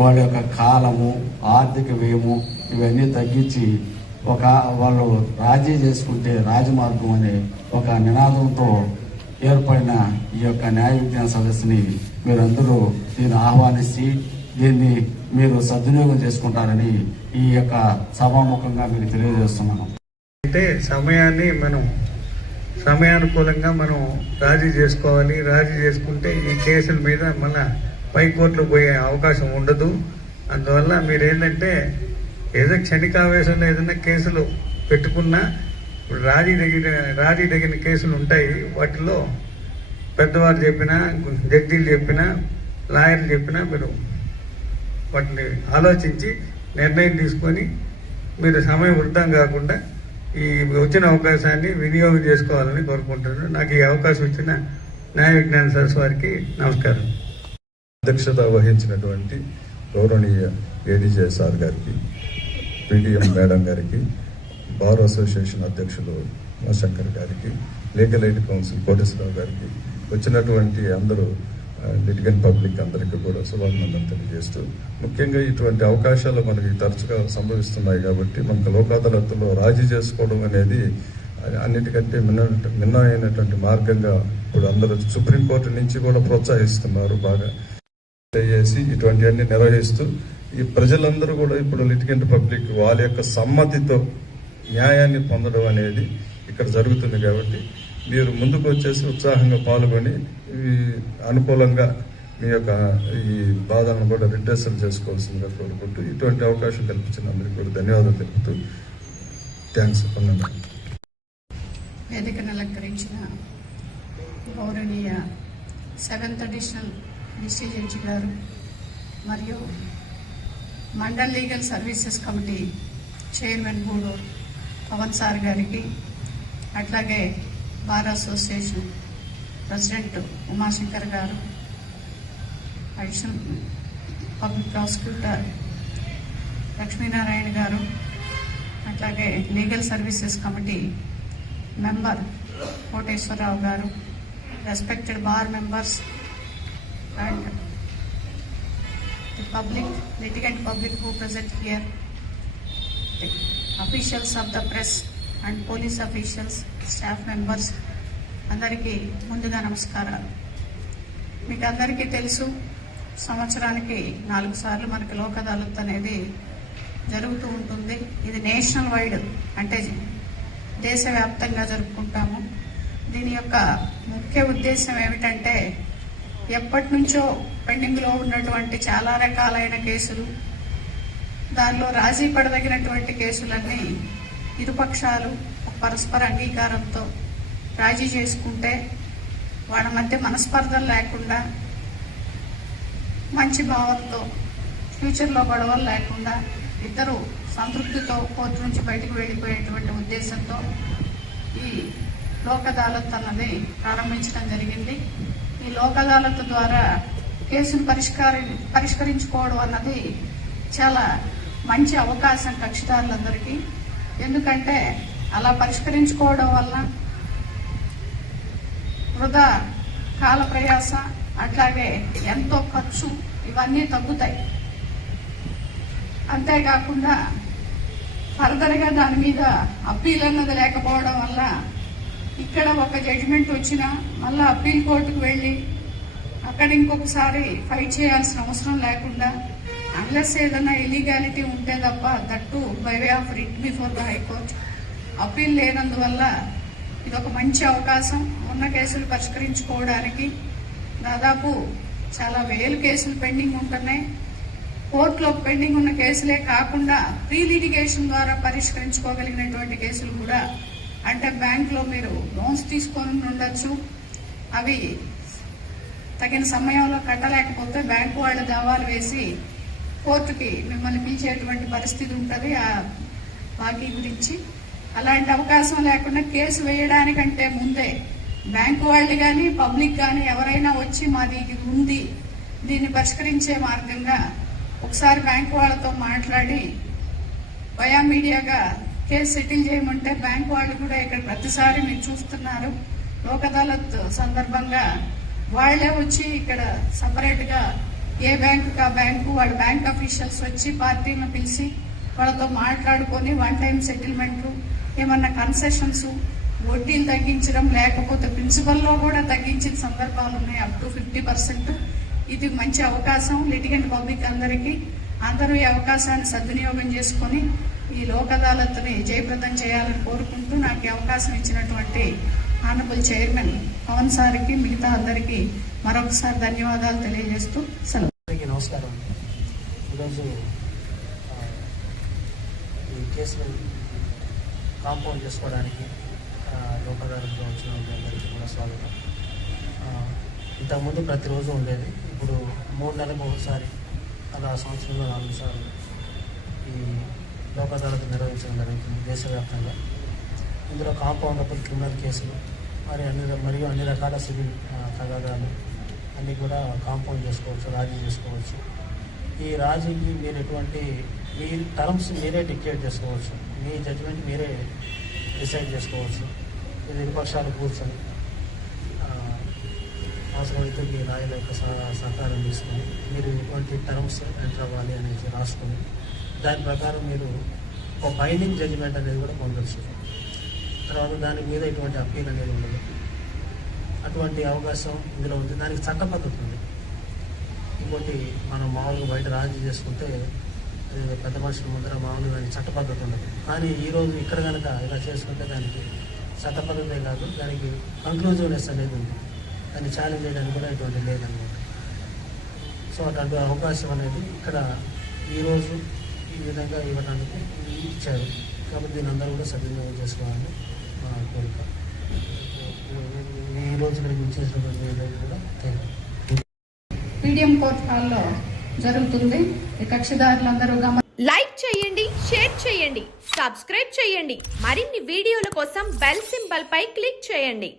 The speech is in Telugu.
వాళ్ళ యొక్క కాలము, ఆర్థిక వ్యయము ఇవన్నీ తగ్గించి వాళ్ళు రాజీ చేసుకుంటే రాజమార్గం అనే ఒక నినాదంతో ఏర్పడిన ఈ యొక్క న్యాయ విజ్ఞాన సదస్సుని మీరందరూ దీన్ని ఆహ్వానించి దీన్ని మీరు సద్వినియోగం చేసుకుంటారని ఈ యొక్క సభాముఖంగా మీకు తెలియజేస్తున్నాను. అంటే సమయానుకూలంగా మనం రాజీ చేసుకోవాలి. రాజీ చేసుకుంటే ఈ కేసుల మీద మళ్ళా పైకోర్టులో పోయే అవకాశం ఉండదు. అందువల్ల మీరేంటంటే ఏదో క్షణికావేశంలో ఏదైనా కేసులు పెట్టుకున్నా ఇప్పుడు రాజీ తగిన కేసులు ఉంటాయి. వాటిలో పెద్దవారు చెప్పినా, జడ్జీలు చెప్పినా, లాయర్లు చెప్పినా మీరు వాటిని ఆలోచించి నిర్ణయం తీసుకొని మీరు సమయం వృధా కాకుండా ఈ వచ్చిన అవకాశాన్ని వినియోగం చేసుకోవాలని కోరుకుంటున్నాను. నాకు ఈ అవకాశం ఇచ్చిన న్యాయ విజ్ఞాన సదస్సు వారికి నమస్కారం. అధ్యక్షత వహించినటువంటి గౌరవనీయ ఏడీజే సార్ గారికి, పీడీఎం మేడం గారికి, బార్ అసోసియేషన్ అధ్యక్షులు ఉమాశంకర్ గారికి, లీగల్ ఎయిడ్ కౌన్సిల్ కోటేశ్వరరావు గారికి, వచ్చినటువంటి అందరూ లిటిగెంట్ పబ్లిక్ అందరికీ కూడా శుభాభినందనలు తెలియజేస్తూ, ముఖ్యంగా ఇటువంటి అవకాశాలు మనకి తరచుగా సంభవిస్తున్నాయి కాబట్టి మనకు లోక్ అదాలత్లో రాజీ చేసుకోవడం అనేది అన్నిటికంటే మిన్నమైనటువంటి మార్గంగా ఇప్పుడు అందరూ సుప్రీంకోర్టు నుంచి కూడా ప్రోత్సహిస్తున్నారు. బాగా చేసి ఇటువంటివన్నీ నిర్వహిస్తూ ఈ ప్రజలందరూ కూడా ఇప్పుడు లిటిగెంట్ పబ్లిక్ వాళ్ళ యొక్క సమ్మతితో న్యాయాన్ని పొందడం అనేది ఇక్కడ జరుగుతుంది. కాబట్టి మీరు ముందుకు వచ్చేసి ఉత్సాహంగా పాల్గొని అనుకూలంగా మీ యొక్క ఈ బాధలను కూడా రిడ్రెసల్ చేసుకోవాల్సిందిగా కోరుకుంటూ ఇటువంటి అవకాశం కల్పించిన అందరికీ కూడా ధన్యవాదాలు తెలుపుతూ థ్యాంక్స్. వేదికను అలంకరించిన గౌరవనీయ 7th అడిషనల్ డిస్ట్రిక్ట్ జడ్జి గారు మరియు Mandal legal services committee chairman Guduru Pavan sir గారికి, అట్లాగే బార్ అసోసియేషన్ ప్రెసిడెంట్ ఉమాశంకర్ గారు, అడిషనల్ పబ్లిక్ ప్రాసిక్యూటర్ లక్ష్మీనారాయణ గారు, అట్లాగే legal services committee member Koteswararao గారు, respected bar members and the public, litigant public who present here, the officials of the press and police officials, staff members, అందరికీ ముందుగా నమస్కారాలు. మీకు అందరికీ తెలుసు, సంవత్సరానికి 4 సార్లు మనకి లోక్ అదాలత్ అనేది జరుగుతూ ఉంటుంది. ఇది నేషనల్ వైడ్, అంటే దేశవ్యాప్తంగా జరుపుకుంటాము. దీని యొక్క ముఖ్య ఉద్దేశం ఏమిటంటే ఎప్పటి నుంచో పెండింగ్లో ఉన్నటువంటి చాలా రకాలైన కేసులు, దానిలో రాజీ పడదగినటువంటి కేసులన్నీ ఇరుపక్షాలు పరస్పర అంగీకారంతో రాజీ చేసుకుంటే వాళ్ళ మధ్య మనస్పర్ధలు లేకుండా, మంచి భావంతో, ఫ్యూచర్లో గొడవలు లేకుండా ఇద్దరు సంతృప్తితో కోర్టు నుంచి బయటకు వెళ్ళిపోయేటువంటి ఉద్దేశంతో ఈ లోక్ అదాలత్ అన్నది ప్రారంభించడం జరిగింది. ఈ లోక్ అదాలత్ ద్వారా కేసును పరిష్కరించుకోవడం అన్నది చాలా మంచి అవకాశం కక్షిదారులందరికీ. ఎందుకంటే అలా పరిష్కరించుకోవడం వల్ల వృధా కాల ప్రయాస, అట్లాగే ఎంతో ఖర్చు, ఇవన్నీ తగ్గుతాయి. అంతేకాకుండా ఫర్దర్గా దాని మీద అప్పీల్ అన్నది లేకపోవడం వల్ల ఇక్కడ ఒక జడ్జిమెంట్ వచ్చినా మళ్ళీ అప్పీల్ కోర్టుకు వెళ్ళి అక్కడ ఇంకొకసారి ఫైట్ చేయాల్సిన అవసరం లేకుండా, అన్లెస్ ఏదైనా ఇలీగాలిటీ ఉంటే తప్ప, that by way of writ before the high court, appeal లేనందువల్ల ఇది ఒక మంచి అవకాశం. ఉన్న కేసులు పరిష్కరించుకోవడానికి దాదాపు చాలా వేలు కేసులు పెండింగ్ ఉంటున్నాయి. కోర్టులో పెండింగ్ ఉన్న కేసులే కాకుండా ప్రీ లిటిగేషన్ ద్వారా పరిష్కరించుకోగలిగినటువంటి కేసులు కూడా, అంటే బ్యాంకులో మీరు లోన్స్ తీసుకొని ఉండొచ్చు, అవి తగిన సమయంలో కట్టలేకపోతే బ్యాంకు వాళ్ళు దావాలు వేసి కోర్టుకి మిమ్మల్ని పిలిచేటువంటి పరిస్థితి ఉంటుంది ఆ బాకీ గురించి. అలాంటి అవకాశం లేకుండా కేసు వేయడానికంటే ముందే బ్యాంకు వాళ్ళు కానీ పబ్లిక్ కానీ ఎవరైనా వచ్చి మాది ఇది ఉంది, దీన్ని పరిష్కరించే మార్గంగా ఒకసారి బ్యాంకు వాళ్ళతో మాట్లాడి వయా మీడియాగా కేసు సెటిల్ చేయమంటే బ్యాంకు వాళ్ళు కూడా ఇక్కడ ప్రతిసారి మీరు చూస్తున్నారు లోక్ అదాలత్ సందర్భంగా వాళ్లే వచ్చి ఇక్కడ సపరేట్ గా ఏ బ్యాంకుకి ఆ బ్యాంకు వాళ్ళ బ్యాంక్ అఫీషియల్స్ వచ్చి పార్టీలను పిలిచి వాళ్ళతో మాట్లాడుకొని 1 టైం సెటిల్మెంట్, ఏమన్నా కన్సెషన్స్, వడ్డీలు తగ్గించడం, లేకపోతే ప్రిన్సిపల్లో కూడా తగ్గించిన సందర్భాలు ఉన్నాయి అప్ టు 50%. ఇది మంచి అవకాశం లిటిగెంట్ పబ్లిక్ అందరికీ. అందరూ ఈ అవకాశాన్ని సద్వినియోగం చేసుకొని ఈ లోక్ అదాలత్ని జయప్రదం చేయాలని కోరుకుంటూ నాకు ఈ అవకాశం ఇచ్చినటువంటి ఆనరబుల్ చైర్మన్ పవన్ సార్కి, మిగతా అందరికీ మరొకసారి ధన్యవాదాలు తెలియజేస్తూ సెలవు. అందరికీ నమస్కారం. ఈరోజు ఈ కేసును కాంపౌండ్ చేసుకోవడానికి లోక్ అదాలత్లో వచ్చిన అందరికీ కూడా స్వాగతం. ఇంతకుముందు ప్రతిరోజు ఉండేది, ఇప్పుడు 3 నెలలకు ఒకసారి, అలా సంవత్సరంలో 4 సార్లు ఈ లోక్ అదాలత్ నిర్వహించడం జరుగుతుంది దేశవ్యాప్తంగా. ఇందులో కాంపౌండబుల్ క్రిమినల్ కేసులు మరియు అన్ని రకాల సివిల్ తగాదాలు అన్నీ కూడా కాంపౌండ్ చేసుకోవచ్చు, రాజీ చేసుకోవచ్చు. ఈ రాజీకి మీరు మీ టర్మ్స్ మీరే డిక్టేట్ చేసుకోవచ్చు, మీ జడ్జిమెంట్ మీరే డిసైడ్ చేసుకోవచ్చు. ఇది ఇరుపక్షాలు కూర్చొని అవసరమైతే మీ రాయల యొక్క సహకారం తీసుకొని మీరు ఎటువంటి టర్మ్స్ ఎంటర్ అవ్వాలి అనేది రాసుకొని దాని ప్రకారం మీరు ఒక బైండింగ్ జడ్జిమెంట్ అనేది కూడా పొందొచ్చు. తర్వాత దాని మీద ఎటువంటి అప్పీల్ అనేది ఉండదు. అటువంటి అవకాశం ఇందులో ఉంది. దానికి చట్ట పద్ధతి ఉంది. ఇంకోటి మనం మామూలుగా బయట రాజీ చేసుకుంటే పెద్ద మనుషుల ముందర మామూలుగా దానికి చట్ట పద్ధతి ఉండదు. కానీ ఈరోజు ఇక్కడ కనుక ఇలా చేసుకుంటే దానికి చట్ట పద్ధతే కాదు, దానికి కంక్లూజివ్నెస్ అనేది ఉంది. దాన్ని ఛాలెంజ్ చేయడానికి కూడా ఎటువంటి లేదన్నమాట. సో అటువంటి అవకాశం అనేది ఇక్కడ ఈరోజు ఈ విధంగా ఇవ్వడానికి ఇచ్చారు. కాబట్టి దీని అందరూ కూడా సద్వినియోగం చేసుకోవాలని మా కోరిక. ఈ రోజు ఇక్కడికి ఇచ్చేసినటువంటి కూడా పీడిఎం కోర్ట్ హాల్లో జరుగుతుంది. ఈ కక్షిదారులందరూ లైక్ చేయండి, షేర్ చేయండి, సబ్స్క్రైబ్ చేయండి. మరిన్ని వీడియోల కోసం బెల్ సింబల్ పై క్లిక్ చేయండి.